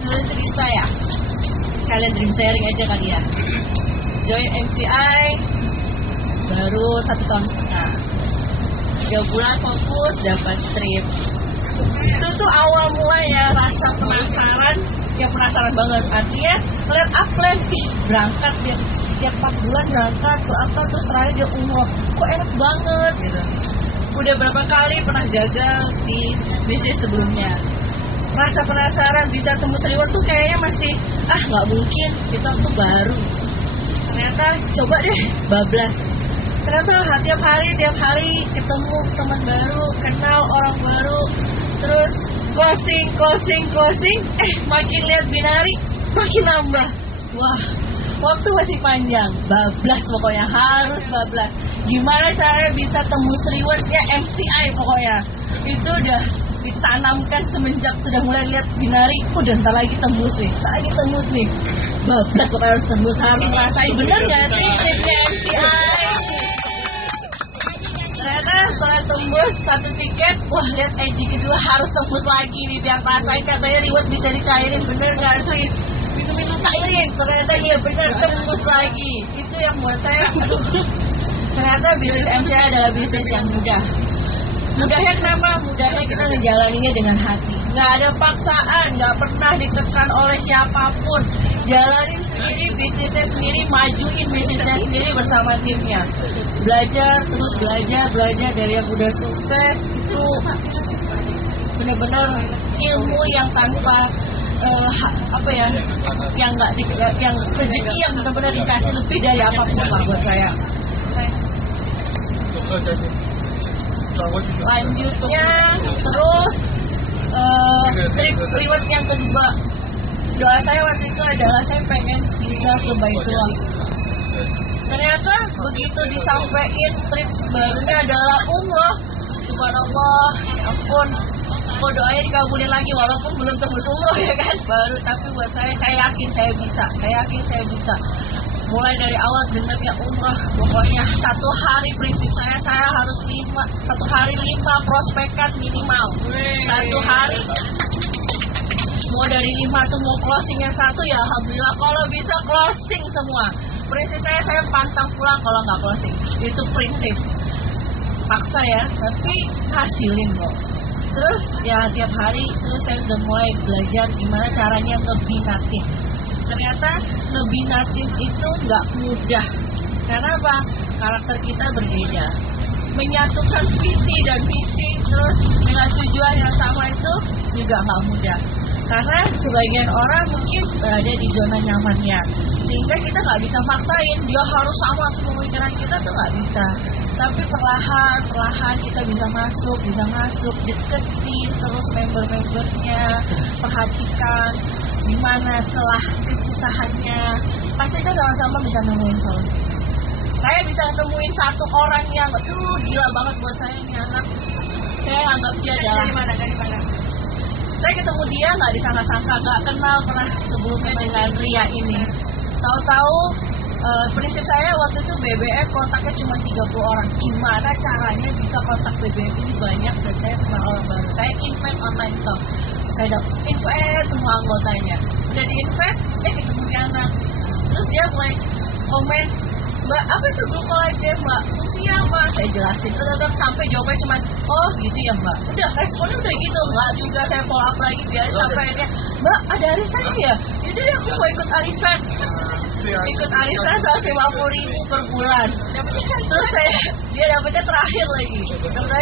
Sebenarnya cerita ya, sekalian dream sharing aja kali ya. Join MCI baru 1,5 tahun. 3 bulan fokus dapat trip. Itu tuh awal mulanya rasa penasaran, ya penasaran banget. Artinya ngeliat upline, berangkat dia tiap 4 bulan berangkat ke apa, terus terakhir dia umroh, kok enak banget gitu. Udah berapa kali pernah gagal di bisnis sebelumnya. Rasa penasaran bisa tembus reward tuh kayaknya masih nggak mungkin, kita tuh baru. Ternyata coba deh bablas. Ternyata tiap hari ketemu teman baru, kenal orang baru, terus closing, makin lihat binari makin nambah. Wah, waktu masih panjang, bablas pokoknya, harus bablas. Gimana caranya bisa tembus rewardnya MCI pokoknya. Itu udah ditanamkan semenjak sudah mulai lihat binari. Udah ntar lagi tembus nih. Bablas pokoknya harus tembus, harus ngerasain. Bener gak sih tripnya MCI? Ternyata setelah tembus 1 tiket, wah lihat edit kedua harus tembus lagi nih biar rasain, katanya reward bisa dicairin. Bener gak sih? Bisa cairin, ternyata iya bener, tembus lagi. Itu yang buat saya, ternyata bisnis MCI adalah bisnis yang mudah. Mudahnya kenapa? Mudahnya kita ngejalaninnya dengan hati. Nggak ada paksaan, nggak pernah ditekan oleh siapapun. Jalanin sendiri, bisnisnya sendiri, majuin bisnisnya sendiri bersama timnya. Terus belajar dari yang udah sukses. Itu benar-benar ilmu yang tanpa yang rezeki yang benar-benar dikasih lebih dari apapun lah buat saya. Lanjutnya terus trip reward yang kedua, doa saya waktu itu adalah saya pengen bisa ke Baitullah. Ternyata begitu disampaikan trip barunya adalah umroh, subhanallah, ya ampun, kok doanya dikabulin lagi walaupun belum tembus umroh ya kan, baru. Tapi buat saya yakin saya bisa. Mulai dari awal dengarnya umrah, pokoknya 1 hari prinsip saya harus 1 hari 5 prospekan minimal. 1 hari. Mau dari 5 tuh mau closing yang 1 ya alhamdulillah, kalau bisa closing semua. Prinsip saya pantang pulang kalau nggak closing. Itu prinsip. Paksa ya, tapi hasilin kok. Terus ya tiap hari terus saya udah mulai belajar gimana caranya ngebinatin. Ternyata ngebinatin itu nggak mudah. Karena apa? Karakter kita berbeda. Menyatukan visi dan misi terus dengan tujuan yang sama itu juga nggak mudah. Karena sebagian orang mungkin berada di zona nyamannya, sehingga kita nggak bisa maksain dia harus sama semua pemikiran kita, tuh nggak bisa. Tapi perlahan kita bisa masuk, deketin terus member-membernya, perhatikan gimana setelah kesusahannya, pasti kita sama-sama bisa nemuin solusi. Saya bisa nemuin 1 orang yang gila banget buat saya ini anak. Saya anggap dia adalah dari mana? Saya ketemu dia nggak disangka-sangka, nggak kenal pernah sebelumnya dengan Ria ini. Tahu-tahu prinsip saya waktu itu BBM kontaknya cuma 30 orang. Gimana caranya bisa kontak BBM ini banyak dan saya kenal orang baru. Saya invite online talk. Saya dapat invite semua anggotanya. Udah di invite, ketemu dia anak. Terus dia mulai komen, Mbak, apa itu grup aja Mbak? Fungsinya apa? Saya jelasin. Terus sampai jawabannya cuma, oh gitu ya Mbak. Udah, responnya udah gitu. Nggak juga saya follow up lagi. Biar sampai dia, Mbak, ada arisan ya? Yaudah deh, aku mau ikut arisan. Ikut arisan 150.000 per bulan. Terus dia dapetnya terakhir lagi.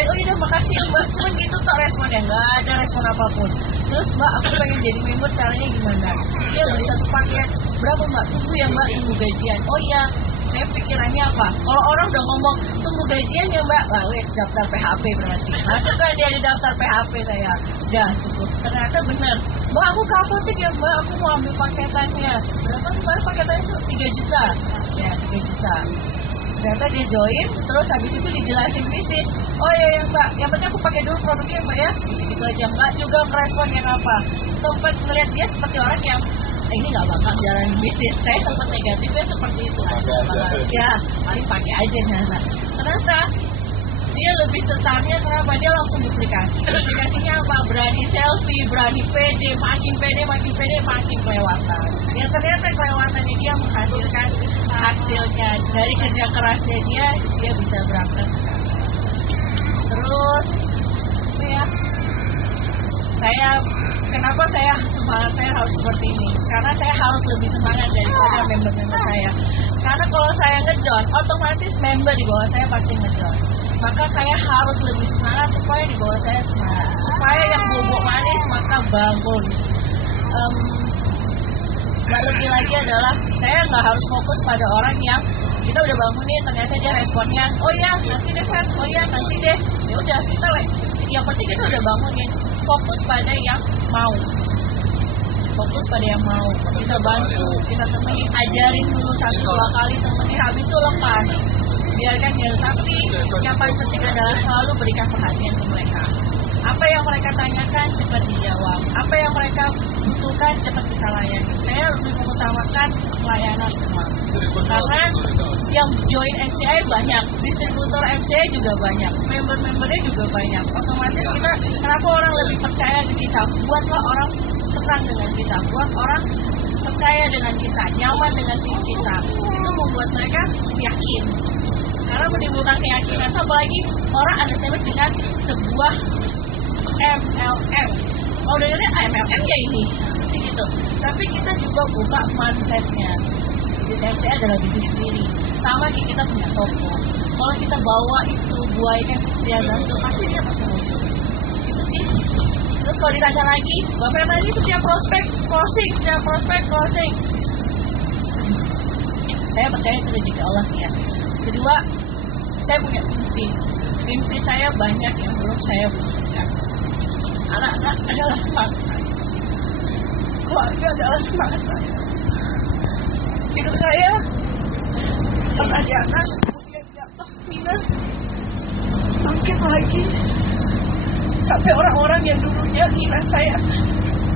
Oh iya makasih ya Mbak. Cuma gitu tak responnya, nggak ada respon apapun. Terus Mbak, aku pengen jadi member, caranya gimana? Dia beli 1 paket. Berapa Mbak? Tunggu ya Mbak, tunggu gajian. Oh iya. Saya pikirannya apa? Kalau orang udah ngomong tunggu gajian ya Mbak, lah wes daftar PHP berarti. Masukkan dia di daftar PHP saya. Dah cukup. Ternyata benar. Mbak, aku ke apotek ya Mbak, aku mau ambil paketannya. Berapa Mbak paketannya itu? 3 juta. Ya 3 juta. Ternyata dia join, terus habis itu dijelasin bisnis. Oh iya ya Mbak, yang penting aku pakai dulu produknya Mbak ya. Gitu aja. Mbak juga merespon yang apa. Sempat melihat dia seperti orang yang ini nggak bakal jalan bisnis. Saya sempat negatifnya seperti itu. Ya, paling pakai aja Nana. Ternyata dia lebih tertariknya kenapa? Dia langsung duplikasi. Duplikasinya apa? Berani selfie, berani pede, makin kelewatan. Ya ternyata kelewatannya dia menghasilkan hasilnya. Dari kerja kerasnya dia bisa berangkat sekarang. Terus ya, kenapa semangat saya harus seperti ini? Karena saya harus lebih semangat daripada member-member saya. Karena kalau saya ngedown, otomatis member di bawah saya pasti ngedown. Maka saya harus lebih semangat supaya di bawah saya semangat. Supaya yang bobok manis maka bangun. Gak lebih lagi adalah saya nggak harus fokus pada orang yang kita udah bangunin, ternyata dia responnya, oh ya nanti deh kan, oh ya nanti deh. Ya udah kita yang penting kita udah bangunin. Fokus pada yang mau. Fokus pada yang mau. Kita bantu, kita temani, ajarin dulu 1-2 kali temani, habis itu lepas. Biarkan dia, tapi yang paling penting adalah selalu berikan perhatian ke mereka. Apa yang mereka tanyakan cepat dijawab. Apa yang mereka butuhkan cepat kita layani. Saya lebih mengutamakan pelayanan semua. Karena yang join MCI banyak, distributor MCI juga banyak, member-membernya juga banyak. Otomatis kita, kenapa orang lebih percaya di kita? Buatlah orang senang dengan kita, buat orang percaya dengan kita, nyaman dengan tim kita. Itu membuat mereka yakin. Karena menimbulkan keyakinan, apalagi orang understand dengan sebuah MLM. Oh dengarnya MLM ya ini, gitu. Tapi kita juga buka mindsetnya. Bisnis saya adalah bisnis sendiri. Sama kayak kita punya toko. Kalau kita bawa itu buahnya dia bantu, pasti dia pasti muncul. Itu sih. Terus kalau ditanya lagi, Bapak tadi setiap prospek closing. Saya percaya itu rezeki Allah ya. Kedua, saya punya mimpi saya banyak yang belum saya wujudkan. Anak-anak adalah semangat saya. Keluarga adalah semangat saya. Hidup saya pernah di atas, kemudian jatuh minus, bangkit lagi. Sampai orang-orang yang dulunya kira saya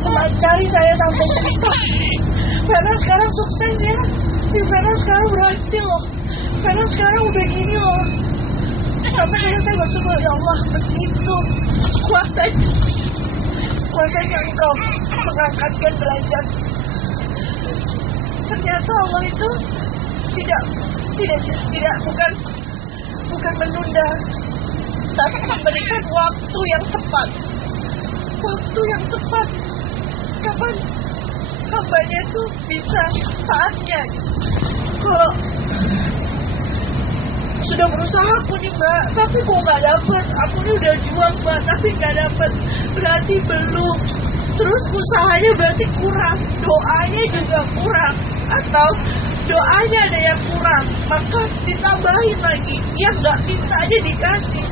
mencari saya sampai cepat. Karena sekarang sukses ya. Karena sekarang berhasil loh. Karena sekarang udah gini loh. Sampai saya bersyukur, ya Allah, begitu kuasanya Engkau mengangkatkan derajat. Ternyata Allah itu bukan menunda, tapi memberikan waktu yang tepat. Waktu yang tepat. Kapan hambanya itu bisa saatnya. Kalau sudah berusaha aku nih Mbak, tapi kok nggak dapet. Aku nih udah juang Mbak, tapi nggak dapet. Berarti belum. Terus usahanya berarti kurang, doanya juga kurang, atau doanya ada yang kurang, maka ditambahin lagi. Yang nggak minta aja dikasih.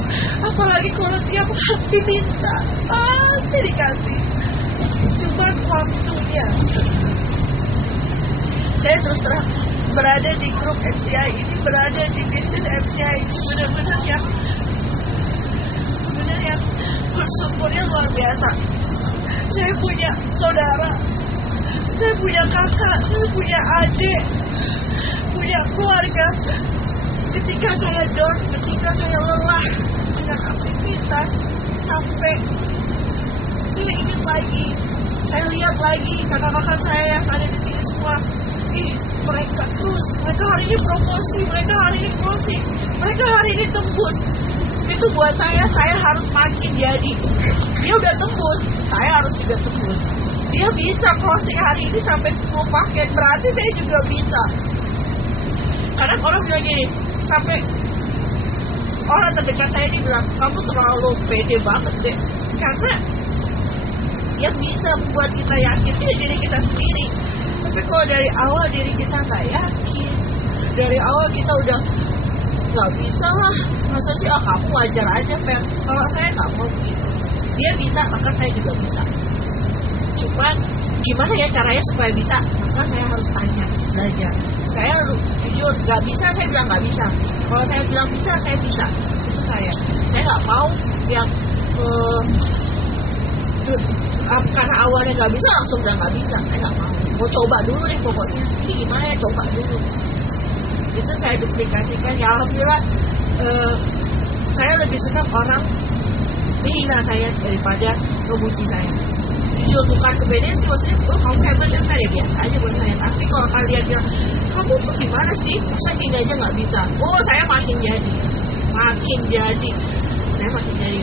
Apalagi kalau tiap hati minta, pasti dikasih. Cuma waktunya. Saya terus terang berada di grup MCI ini, berada di bisnis MCI ini benar-benar yang bersyukurnya luar biasa. Saya punya saudara, saya punya kakak, saya punya adik, punya keluarga. Ketika saya down, ketika saya lelah dengan aktivitas, sampai saya ingin lagi, saya lihat lagi kakak-kakak saya yang ada di sini semua. Mereka hari ini promosi, mereka hari ini closing, mereka hari ini tembus. Itu buat saya harus makin jadi. Dia udah tembus, saya harus juga tembus. Dia bisa closing hari ini sampai 10 paket, berarti saya juga bisa. Kadang orang bilang gini, sampai orang terdekat saya ini bilang, kamu terlalu pede banget deh. Karena yang bisa membuat kita yakin itu diri kita sendiri. Tapi kalau dari awal diri kita nggak yakin, dari awal kita udah nggak bisa lah, masa sih kamu wajar aja Fer. Kalau saya nggak mau begitu. Dia bisa, maka saya juga bisa. Cuman gimana ya caranya supaya bisa? Maka saya harus tanya, belajar. Saya jujur nggak bisa, saya bilang nggak bisa. Kalau saya bilang bisa, saya bisa. Itu saya nggak mau yang karena awalnya nggak bisa langsung bilang nggak bisa. Saya nggak mau. Mau coba dulu deh pokoknya. Ini gimana ya, coba dulu. Itu saya duplikasikan. Ya alhamdulillah Saya lebih senang orang menghina saya daripada memuji saya. Jujur, bukan kepedean sih, maksudnya kamu hebat ya, saya biasa aja buat saya. Tapi kalau kalian bilang kamu tuh gimana sih, masa gini aja nggak bisa, saya makin jadi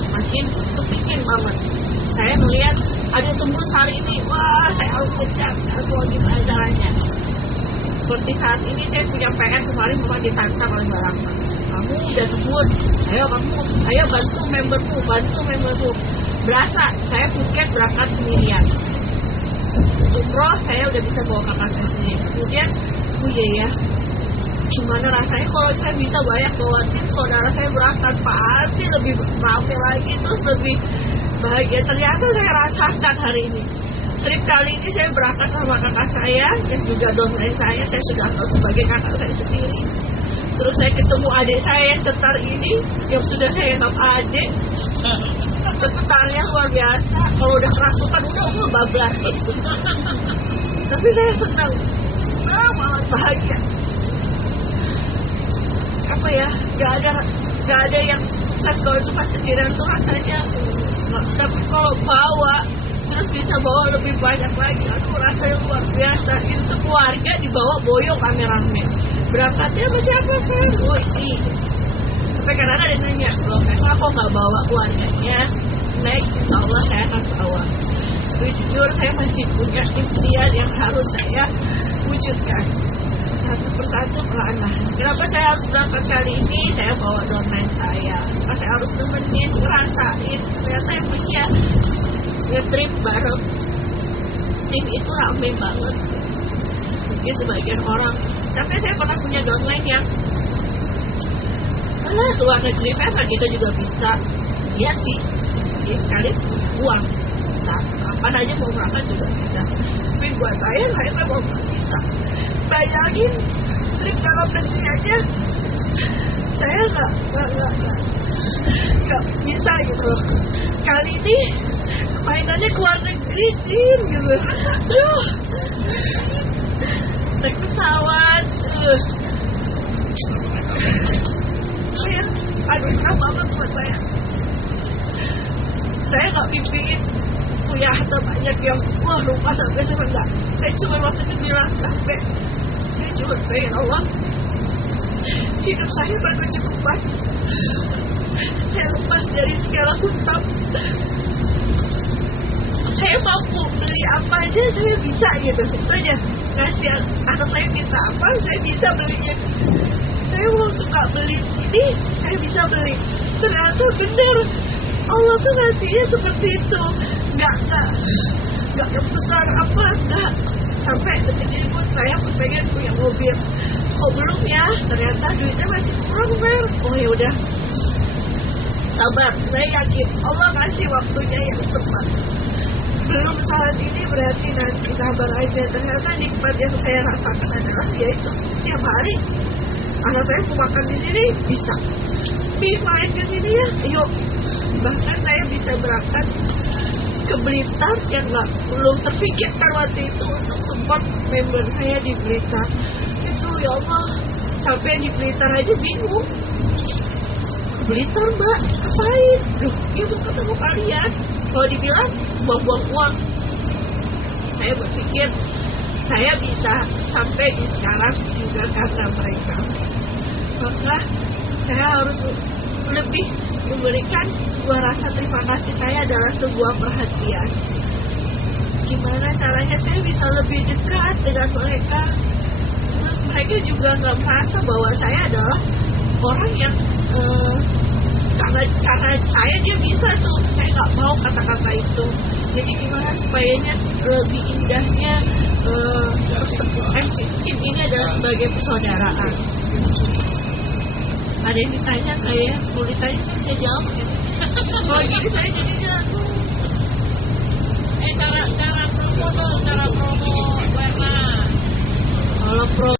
makin kepikir banget. Saya melihat ada tembus hari ini, wah saya harus kejar, harus gimana caranya. Seperti saat ini saya punya PR kemarin memang ditantang oleh Mbak Rahma. Kamu udah tembus, ayo bantu membermu. Berasa saya Phuket berangkat sendirian. Umroh saya udah bisa bawa kakak saya sendiri. Kemudian, ya, gimana rasanya kalau saya bisa banyak bawa tim saudara saya berangkat, pasti lebih rame lagi, terus lebih bahagia. Ternyata saya rasakan hari ini. Trip kali ini saya berangkat sama kakak saya yang juga downline saya sudah tahu sebagai kakak saya sendiri. Terus saya ketemu adik saya yang cetar ini, yang sudah saya anggap adik. Cetarnya luar biasa. Kalau udah kerasukan udah bablas. Tapi saya senang, malah bahagia. Apa ya? Gak ada yang sukses kalau cuma sendirian tuh rasanya. Tapi kalau bawa terus bisa bawa lebih banyak lagi, rasanya luar biasa. Itu keluarga dibawa boyong kameramen. Berangkatnya sama siapa kan? Ini. Sampai kadang ada nanya, loh Eva kok nggak bawa keluarganya? Next, insya Allah saya akan bawa. Tapi jujur saya masih punya impian yang harus saya wujudkan satu persatu perlahan-lahan. Kenapa saya harus berangkat kali ini? Saya bawa downline saya. Saya harus temenin, ngerasain. Ternyata yang punya nge-trip bareng tim itu rame banget. Mungkin sebagian orang, sampai saya pernah punya downline yang luar negeri memang kita juga bisa. Iya sih, kalian uang bisa, kapan aja mau berangkat juga bisa. Tapi buat saya memang gak bisa. Bayangin trip dalam negeri aja saya nggak bisa gitu loh. Kali ini mainannya keluar negeri gitu. Naik pesawat. Berat banget buat saya. Saya nggak mimpiin punya harta banyak yang lupa sampai enggak. Saya cuma waktu itu bilang sampai. Saya cuma pengen Allah hidup saya berkecukupan. Saya lepas dari segala hutang. Saya mampu beli apa aja saya bisa gitu. Itu aja. Ngasih anak saya minta apa saya bisa beliin. Saya mau suka beli ini, saya bisa beli. Ternyata bener, Allah tuh ngasihnya seperti itu. Nggak besar apa, nggak. Sampai detik ini pun saya pengen punya mobil. Kok belum ya? Ternyata duitnya masih kurang, Mer. Oh ya udah, sabar. Saya yakin Allah kasih waktunya yang tepat. Belum saat ini berarti nanti sabar aja. Ternyata nikmat yang saya rasakan adalah yaitu tiap hari. Anak saya mau makan di sini bisa, main ke sini ya, ayo. Bahkan saya bisa berangkat ke Blitar yang belum terpikirkan waktu itu untuk support member saya di Blitar. Itu ya Allah, sampai di Blitar aja bingung. Blitar Mbak, ngapain? Dia mau ketemu kalian. Kalau dibilang buang-buang uang. Saya berpikir saya bisa sampai di sekarang juga karena mereka. Maka saya harus lebih memberikan sebuah rasa terima kasih. Saya adalah sebuah perhatian. Gimana caranya saya bisa lebih dekat dengan mereka. Terus mereka juga nggak merasa bahwa saya adalah orang yang karena saya dia bisa tuh. Saya nggak mau kata-kata itu. Jadi gimana supayanya lebih indahnya tim ini adalah sebagai persaudaraan. Ada yang ditanya kayak mau ditanya saya jawab ya. Kalau gini saya jadi